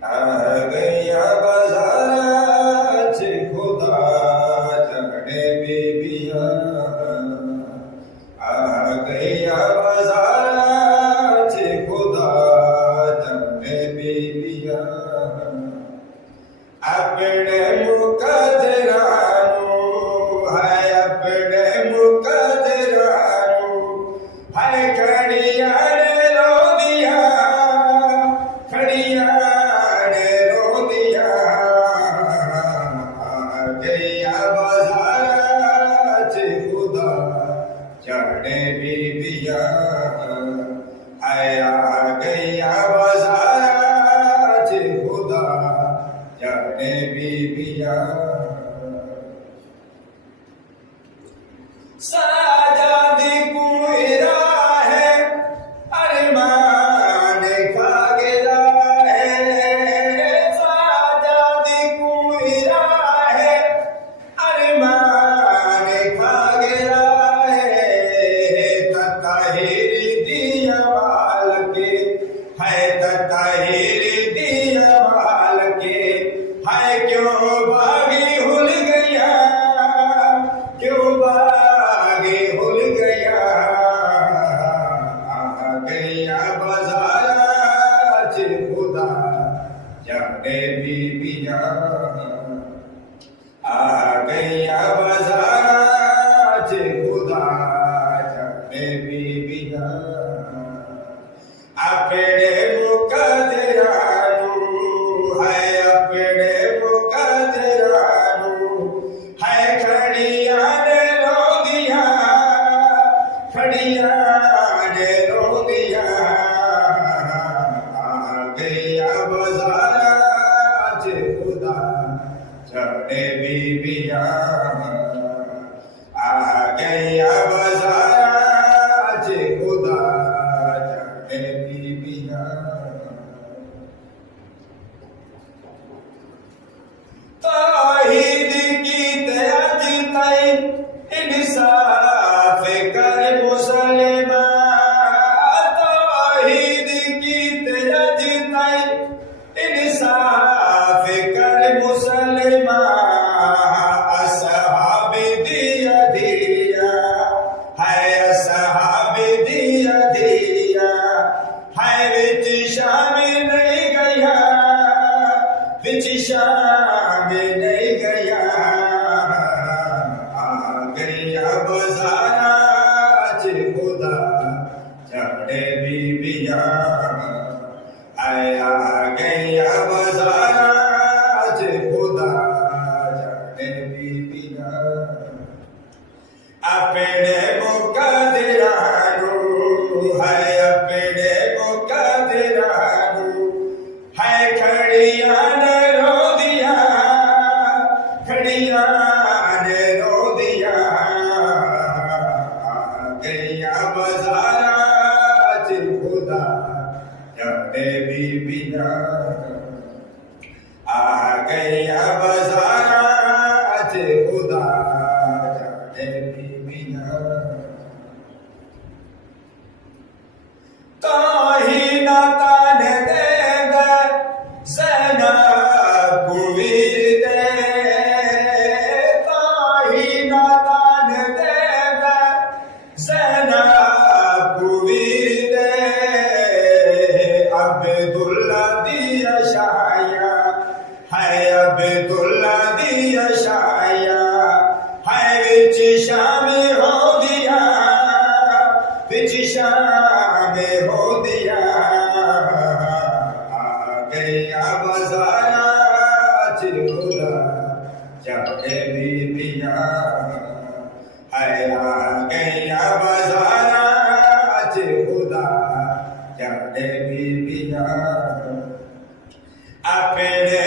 گیا بازار خدا جگڑے بیبیاں گیا بازار خدا جگڑے بیبیاں اپنے مقدرانو ہے اپنے مقدرانو ہے کھڑیاں نے رو دیا کھڑیاں نے رو دیا گیا بازار خدا جڑے بیبیاں آیا گیا بازار خدا جڑے بیبیاں ساجادی کو راہ ہے ارمان کھا گیا ہے ساجادی کو راہ ہے ارمان کھا گیا ہے تطہیر دیا بال کے ہے تطہیر دیا بال کے ہے کیوں باغی ہل گیا کیوں باغی ہل گیا گیا بازار خدا جڑے بیبیاں گیا بازار خدا جڑے بیبیاں اپنے مقدرانو ہے اپنے مقدرانو ہے کھڑیاں نے رو دیا کھڑیاں نے رو دیا گیا بازار خدا جڑے بیبیاں گیا بازار خدا جڑے بیبیاں توحید کی تیج تئی انصاف کر مسلمان توحید کی تیج تئی انصاف کر مسلمان اصحاب دیا دیا ہے اصحاب دیا دیا ہے وچ شامل نہیں گیا وچ شامل نہیں گیا گیا بازار خدا جڑے بیبیاں آیا گیا بازار خدا جڑے بیبیاں اپنے مقدرانو ہے اپنے مقدرانو ہے کھڑیاں نے رو دیا کھڑیاں نے رو دیا گیا بازار خدا جڑے بیبیاں گیا بازار خدا جڑے بیبیاں توہین تان دے گئے زینب کو ویر دے توہین تان دے گئے زینب کو ویر دے عبداللہ دی اشعیا ہے عبداللہ دی اشعیا ہے وچ شامل ہو دیا وچ شامل ہو دیا گیا بازار خدا جڑے بیبیاں گیا بازار خدا جڑے بیبیاں اپنے